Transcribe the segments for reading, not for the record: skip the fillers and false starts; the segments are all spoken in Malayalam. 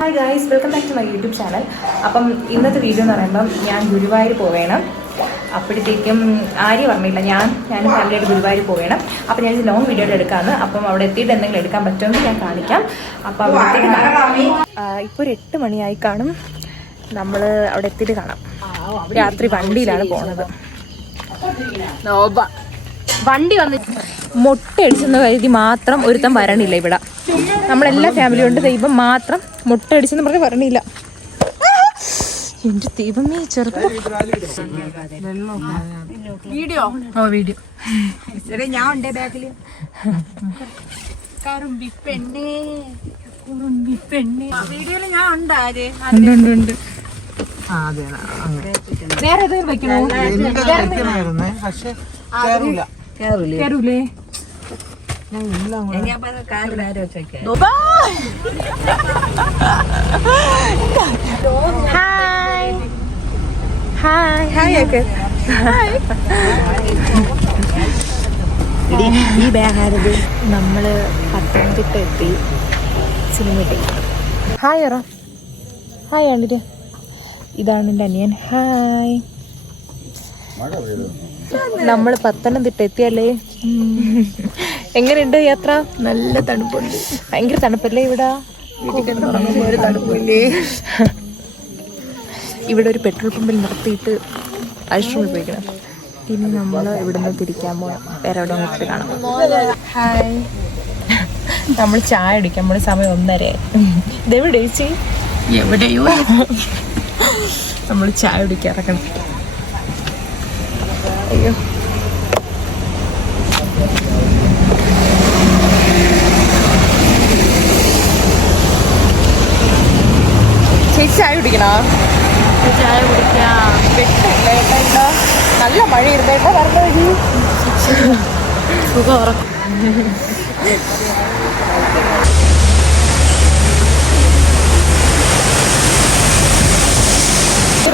Hi guys, welcome back to my YouTube channel. അപ്പം ഇന്നത്തെ വീഡിയോ എന്ന് പറയുമ്പം ഞാൻ ഗുരുവായൂർ പോവേണം. അപ്പോഴത്തേക്കും ആര്യ പറഞ്ഞില്ല, ഞാനും ഫാമിലിയായിട്ട് ഗുരുവായൂർ പോവേണം. അപ്പം ഞാൻ ലോങ് വീഡിയോ എടുക്കാമെന്ന്. അപ്പം അവിടെ എത്തിയിട്ട് എന്തെങ്കിലും എടുക്കാൻ പറ്റുമെങ്കിൽ ഞാൻ കാണിക്കാം. അപ്പം അവിടെ എത്തിയിട്ട് ഇപ്പോൾ ഒരു 8 മണിയായി കാണും. നമ്മൾ അവിടെ എത്തിയിട്ട് കാണാം. രാത്രി വണ്ടിയിലാണ് പോണത്. വണ്ടി വന്ന് മുട്ടയടിച്ചെന്ന കരുതി മാത്രം ഒരുത്തം വരണില്ല ഇവിടെ. നമ്മളെല്ലാ ഫാമിലി ഉണ്ട്. ദൈവം മാത്രം മുട്ടയടിച്ചെന്ന് പറഞ്ഞ് വരണില്ല. എന്റെ ദൈവമേ, ചെറുപ്പം വീഡിയോ ഞാൻ ഉണ്ടേ ബാക്കില്. വീഡിയോയില് ഞാൻ ഉണ്ട്. വേറെ ഏതെങ്കിലും വെക്കണോ? കേറൂലേ? നമ്മള് പത്തനംതിട്ട എത്തി. സിനിമ ഹായ് പറ. ഹായ് കണ്ടിട്ട്. ഇതാണ് എൻ്റെ അനിയൻ. ഹായ്. നമ്മള് പത്തനംതിട്ട എത്തിയല്ലേ. എങ്ങനെയുണ്ട് യാത്ര? നല്ല തണുപ്പുണ്ട്. ഭയങ്കര തണുപ്പല്ലേ ഇവിടെ? തണുപ്പില്ലേ? ഇവിടെ ഒരു പെട്രോൾ പമ്പിൽ നിർത്തിയിട്ട് ഐസ്ക്രീം ഉപയോഗിക്കണം. ഇനി നമ്മൾ ഇവിടുന്ന് തിരിക്കാൻ പോകാം. വേറെ എവിടെ നോക്കിയിട്ട് കാണാം. ഹായ്. നമ്മൾ ചായ കുടിക്കാം. നമ്മുടെ സമയം 1:30. ഇതെവിടെ ചേച്ചി? എവിടെയോ. നമ്മൾ ചായ കുടിക്കാൻ ഇറക്കണം. അയ്യോ, ചേച്ചി ചായ കുടിക്കണോ? ചായ കുടിക്കാം. വെട്ടില്ല. നല്ല മഴ ഇരുന്നേട്ടാ വരണ വഴി. സുഖം ഉറക്കും.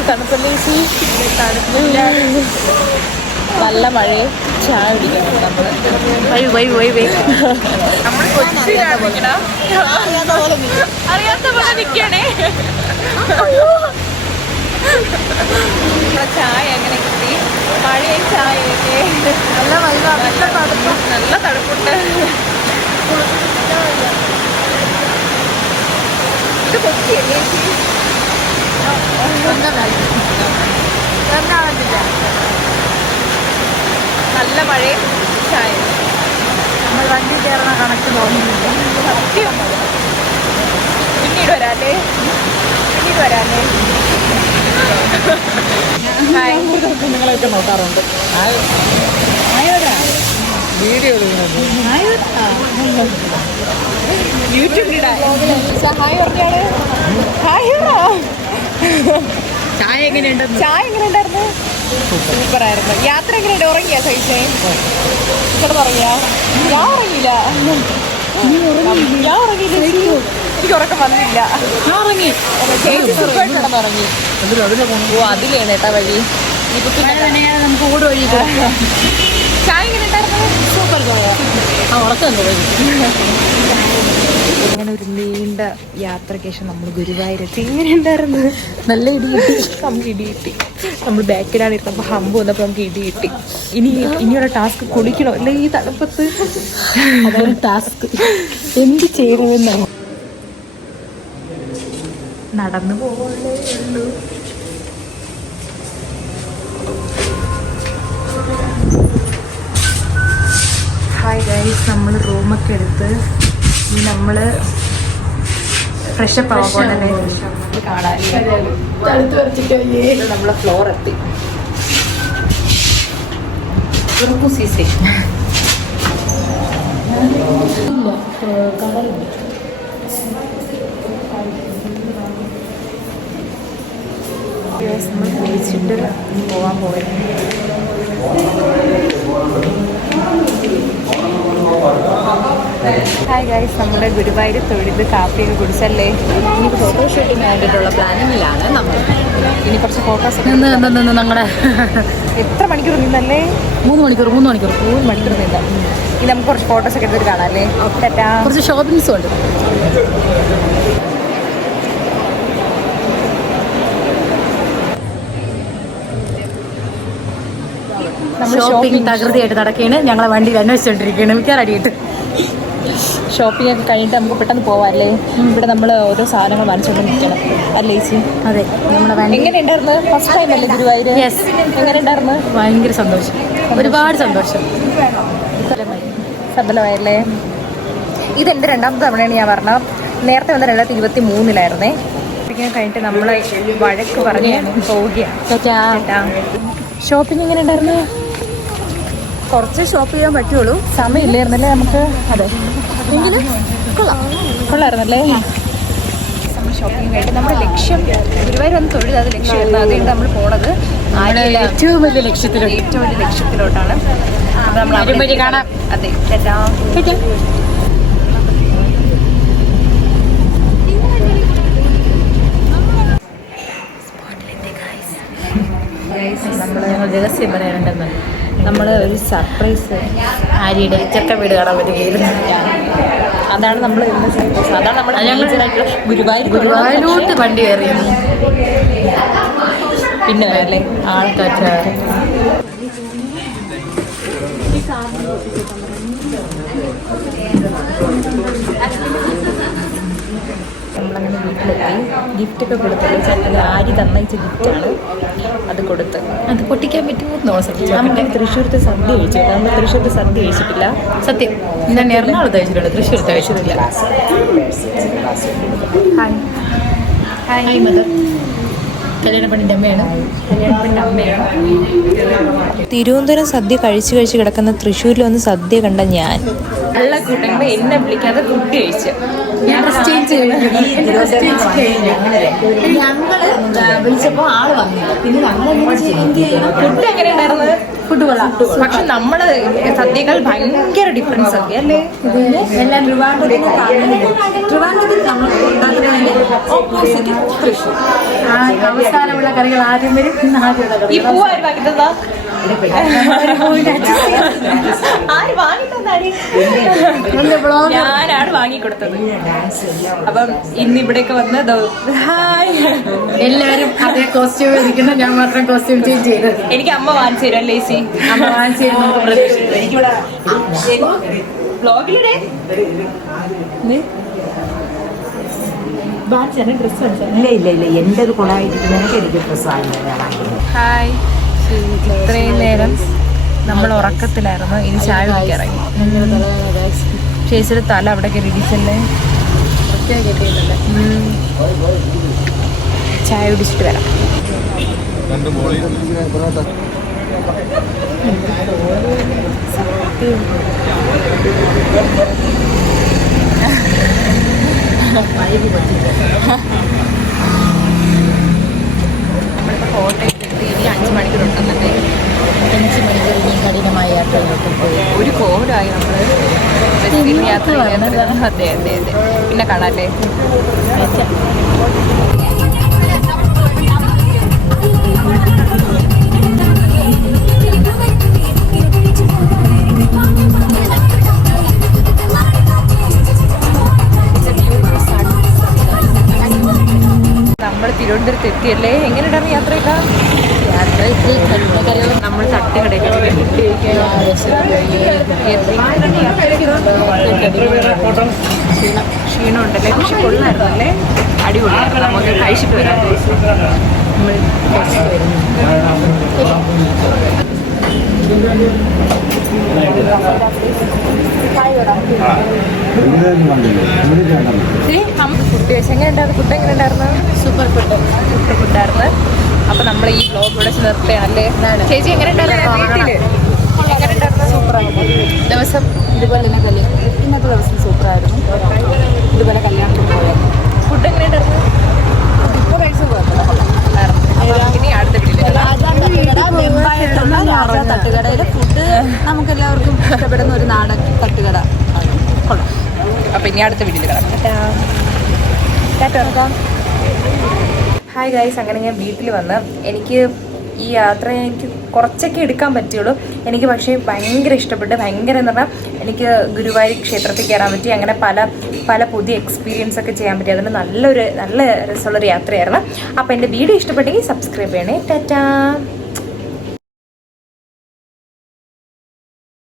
തണുപ്പല്ലേ ചേച്ചി? തണുപ്പില്ല. നല്ല മഴയും ചായ കുടിക്കണം. നമ്മൾ അറിയാത്ത പോലെ നിൽക്കണേ. ചായ എങ്ങനെ കിട്ടി? മഴയും ചായയൊക്കെ നല്ല നല്ല തണുപ്പുണ്ട്. ഇത് കൊച്ചിയല്ലേ ചേച്ചി? നല്ല മഴയും ചായ. നമ്മൾ വണ്ടി കയറുന്ന കണക്ക് തോന്നുന്നില്ല. സത്യം. പിന്നീട് വരാല്ലേ? നിങ്ങളെയൊക്കെ നോക്കാറുണ്ട്. വീഡിയോ യൂട്യൂബിലിടാ. ഹായ് പറഞ്ഞാണ്. ഹായ്. ചായ എങ്ങനെയുണ്ടായിരുന്നു? സൂപ്പറായിരുന്നു. യാത്ര എങ്ങനെയുണ്ട്? ഉറങ്ങിയാ സഹിച്ചേ? ഇവിടെ ഉറങ്ങിയാ? ഞാൻ ഉറങ്ങിയില്ല. എനിക്ക് ഉറക്കം വന്നില്ല. ചേച്ചി സുഖമായിട്ടുണ്ടെന്ന് ഉറങ്ങി. ഓ, അതിലാണ് കേട്ടാ വഴി. നമുക്ക് ഓട് വഴി. ചായ എങ്ങനെയുണ്ടായിരുന്നു? സൂപ്പർ ചായ. ഉറക്കം. അങ്ങനെ ഒരു നീണ്ട യാത്രയ്ക്ക് ശേഷം നമ്മൾ ഗുരുവായൂരെത്തി. എങ്ങനെ ഉണ്ടായിരുന്നു? നല്ല ഇടി കിട്ടി. നമുക്ക് ഇടി കിട്ടി. നമ്മൾ ബാക്കിലാണ് ഇരുന്നപ്പോൾ ഹമ്പ് വന്നപ്പോൾ നമുക്ക് ഇടി കിട്ടി. ഇനിയുള്ള ടാസ്ക് കുളിക്കണോ അല്ലെ ഈ തണുപ്പത്ത്? അതൊരു ടാസ്ക്. എന്ത് ചെയ്യണമെന്നാണ്. നടന്നു പോകല്ലേ ഉള്ളൂ. ഹായ് ഗൈസ്, നമ്മൾ റൂമൊക്കെ എടുത്ത് നമ്മൾ ഫ്രഷപ്പ് ആവാൻ പോകണല്ലേ. കാണാൻ നമ്മളെ ഫ്ലോർ എത്തി. നമ്മൾ കുളിച്ചിട്ട് പോകാൻ പോയത്. ഹായ് ഗൈസ്, നമ്മുടെ ഗുരുവായൂർ തൊഴുത് കാപ്പിയൊക്കെ കുടിച്ചല്ലേ. ഇനി ഫോട്ടോഷൂട്ടിന് വേണ്ടിയിട്ടുള്ള പ്ലാനിങ്ങിലാണ് നമ്മൾ. ഇനി കുറച്ച് ഫോട്ടോസ് ഞങ്ങളുടെ എത്ര മണിക്കൂർ നിന്നല്ലേ? 3 മണിക്കൂർ നിന്ന. ഇനി നമുക്ക് കുറച്ച് ഫോട്ടോസൊക്കെ എടുത്തിട്ട് കാണാം അല്ലേ? കുറച്ച് ഷോപ്പിങ്സും ഉണ്ട്. നമ്മൾ ഷോപ്പിംഗ് തകൃതിയായിട്ട് നടക്കുകയാണ്. ഞങ്ങളെ വണ്ടിയിൽ അന്വേഷിച്ചുകൊണ്ടിരിക്കുകയാണ്. മിക്ക റെഡിയായിട്ട് ഷോപ്പിംഗ് ഒക്കെ കഴിഞ്ഞിട്ട് നമുക്ക് പെട്ടെന്ന് പോവാം അല്ലേ? ഇവിടെ നമ്മൾ ഓരോ സാധനങ്ങൾ വാങ്ങിച്ചുകൊണ്ട് നിൽക്കണം അല്ലേ ചേച്ചി? അതെ, നമ്മുടെ വണ്ടി എങ്ങനെ ഉണ്ടായിരുന്നു? ഫസ്റ്റ് ടൈം അല്ലേ ഗുരുവായൂർ? യെസ്. എങ്ങനെ ഉണ്ടായിരുന്നു? ഭയങ്കര സന്തോഷം, ഒരുപാട് സന്തോഷം. സഫലമായല്ലേ? ഇതെൻ്റെ രണ്ടാമത്തെ തവണയാണ് ഞാൻ പറഞ്ഞത്. നേരത്തെ വന്ന 2023 കഴിഞ്ഞിട്ട് നമ്മൾ വഴക്ക് പറഞ്ഞ് പോവുകയാണ്. ഷോപ്പിംഗ് എങ്ങനെ ഉണ്ടായിരുന്നു? കുറച്ച് ഷോപ്പ് ചെയ്യാൻ പറ്റുള്ളൂ, സമയമില്ലായിരുന്നല്ലേ നമുക്ക്? അതെ, എങ്കിലും കൊള്ളായിരുന്നല്ലേ? നമ്മൾ ഷോപ്പിംഗ് കഴിഞ്ഞിട്ട് നമ്മുടെ ലക്ഷ്യം ഗുരുവായൂർ വന്ന് തൊഴുത്, അത് ലക്ഷ്യമായിരുന്നു. അതുകൊണ്ട് നമ്മൾ പോണത് ഏറ്റവും വലിയ ലക്ഷ്യത്തിലോട്ടാണ്. അപ്പോൾ നമ്മൾ വഴി കാണാം. അതെ, ചേട്ടാ. ഞങ്ങൾ രഹസ്യം പറയാനുണ്ടെന്ന്, നമ്മൾ ഒരു സർപ്രൈസ് ആര്യയുടെ ചെക്ക വീട് കാണാൻ പറ്റുകയായിരുന്നു. അതാണ് നമ്മൾ സർപ്രൈസ്. അതാണ് നമ്മൾ ഗുരുവായൂരോട്ട് വണ്ടി കയറിയത്. പിന്നെ അല്ലേ ആൾക്കാറ്റ നമ്മളങ്ങനെ വീട്ടിലെത്തി. ഗിഫ്റ്റൊക്കെ കൊടുത്തല്ലോ. ചേട്ടന് ആരി തന്നയിച്ച ഗിഫ്റ്റാണ്, അത് കൊടുത്ത്. അത് പൊട്ടിക്കാൻ പറ്റുമോ? നമ്മൾ തൃശ്ശൂരത്തെ സദ്യ കഴിച്ചു. നമ്മൾ തൃശ്ശൂരത്തെ സദ്യ കഴിച്ചിട്ടില്ല. സത്യം, ഞാൻ എറണാകുളത്ത് കഴിച്ചിട്ടുണ്ട്, തൃശ്ശൂരത്തെ കഴിച്ചിട്ടില്ല. Hi hi mother. കല്യാണപ്പെണ്ണിൻ്റെ അമ്മയാണ്. തിരുവനന്തപുരം സദ്യ കഴിച്ച് കിടക്കുന്ന തൃശ്ശൂരിൽ വന്ന് സദ്യ കണ്ട ഞാൻ നല്ല കൂട്ടങ്ങൾ എന്നെ വിളിക്കാതെ ഫുഡ് കഴിച്ച് ഞങ്ങള് വിളിച്ചപ്പോ ആള് വന്നില്ല. പിന്നെ ഫുഡ് എങ്ങനെ ഉണ്ടായിരുന്നത്? ഫുഡ് കൊള്ളാം. പക്ഷെ നമ്മള് സദ്യകൾ ഭയങ്കര ഡിഫറൻസ് ഒക്കെ അല്ലേ? എല്ലാം ട്രിവാൻഡ്രത്തിൽ നമ്മൾ ഓപ്പോസിറ്റ് തൃശ്ശൂർ. അവസാനമുള്ള കറികൾ ആദ്യം വരും. ഈ പൂ ആര് വാങ്ങി തന്നാ? ഞാനാണ് വാങ്ങിക്കൊടുത്തത്. അപ്പം ഇന്ന് ഇവിടെയൊക്കെ വന്ന് ഹായ് എല്ലാരും അതേ കോസ്റ്റ്യൂം ഇരിക്കുന്നു, ഞാൻ മാത്രം കോസ്റ്റ്യൂം ചേഞ്ച് ചെയ്ത്. എനിക്ക് അമ്മ വാങ്ങിച്ചു തരും അല്ലേ ചേച്ചി? അമ്മ വാങ്ങിച്ചു തരും. നമുക്ക് പ്രതീക്ഷിച്ചില്ല. ബ്ലോഗിലിടെ ഇല്ല എന്റേത് കൊളായിരിക്കുന്നതിനൊക്കെ എനിക്ക് ഡ്രസ്സാണ്. ഹായ്, ഇത്രയും നേരം നമ്മൾ ഉറക്കത്തിലായിരുന്നു. ഇനി ചായ കുടിക്കാറായി. ചേച്ചിയുടെ തല അവിടെ കയറിയിടിച്ചല്ലേ? ചായ കുടിച്ചിട്ട് വരാം. നമ്മളിപ്പോൾ കോട്ടയത്ത് എത്തി. ഇനി 5 മണിക്കൂറുണ്ടെന്നുണ്ട്. 5 മണിക്കൂർ ഇനി കഠിനമായ യാത്രയിലോട്ട് പോയി. ഒരു കോവിഡായി നമ്മൾ യാത്ര. അതെ അതെ അതെ. പിന്നെ കാണാല്ലേ? നമ്മൾ തിരുവനന്തപുരത്ത് എത്തിയല്ലേ? എങ്ങനെ ഉണ്ടായിരുന്നു യാത്രയൊക്കെ? നമ്മൾ തട്ടുകടയിൽ ക്ഷീണം ഉണ്ടല്ലേ? പക്ഷെ കൊള്ളായിരുന്നു അല്ലേ? അടിപൊളിയായിരുന്നു. നമുക്ക് കഴിച്ചിട്ട് വരാം. ഫുഡ് കഴിച്ചു. എങ്ങനെ ഉണ്ടായിരുന്നു? ഫുഡ് എങ്ങനെ ഉണ്ടായിരുന്നു? സൂപ്പർ ഫുഡായിരുന്നു. അപ്പൊ നമ്മൾ ഈ വ്ലോഗ് ഇവിടെ നിർത്തുകയാണല്ലേ? ചേച്ചി എങ്ങനെ ഉണ്ടായിരുന്നു? വീട്ടില് എങ്ങനെ ഉണ്ടായിരുന്നു? സൂപ്പറായിരുന്നു. ദിവസം ഇതുപോലെ തന്നെ കല്യാണം. ഇന്നത്തെ ദിവസം സൂപ്പറായിരുന്നു. ഇതുപോലെ കല്യാണത്തിന് പോയായിരുന്നു. ഫുഡ് എങ്ങനെ ഉണ്ടായിരുന്നു? ഇപ്പോൾ കഴിച്ചു പോയല്ലോ. ഇനി അടുത്ത തട്ടുകടയിലെ ഫുഡ് നമുക്ക് എല്ലാവർക്കും ഇഷ്ടപ്പെടുന്ന ഒരു നാടൻ തട്ടുകട. അപ്പൊ ഇനി അടുത്ത വീട്ടിൽ കിടക്കാം. ഹായ് ഗൈസ്, അങ്ങനെ ഞാൻ വീട്ടിൽ വന്ന് എനിക്ക് ഈ യാത്ര എനിക്ക് കുറച്ചൊക്കെ എടുക്കാൻ പറ്റുള്ളൂ. എനിക്ക് പക്ഷേ ഭയങ്കര ഇഷ്ടപ്പെട്ട്, ഭയങ്കര എന്ന് പറഞ്ഞാൽ എനിക്ക് ഗുരുവായൂർ ക്ഷേത്രത്തിൽ കയറാൻ പറ്റി. അങ്ങനെ പല പുതിയ എക്സ്പീരിയൻസ് ഒക്കെ ചെയ്യാൻ പറ്റി. അതുകൊണ്ട് നല്ല രസമുള്ളൊരു യാത്രയായിരുന്നു. അപ്പോൾ എൻ്റെ വീഡിയോ ഇഷ്ടപ്പെട്ടെങ്കിൽ സബ്സ്ക്രൈബ് ചെയ്യണേ. ടാറ്റാ.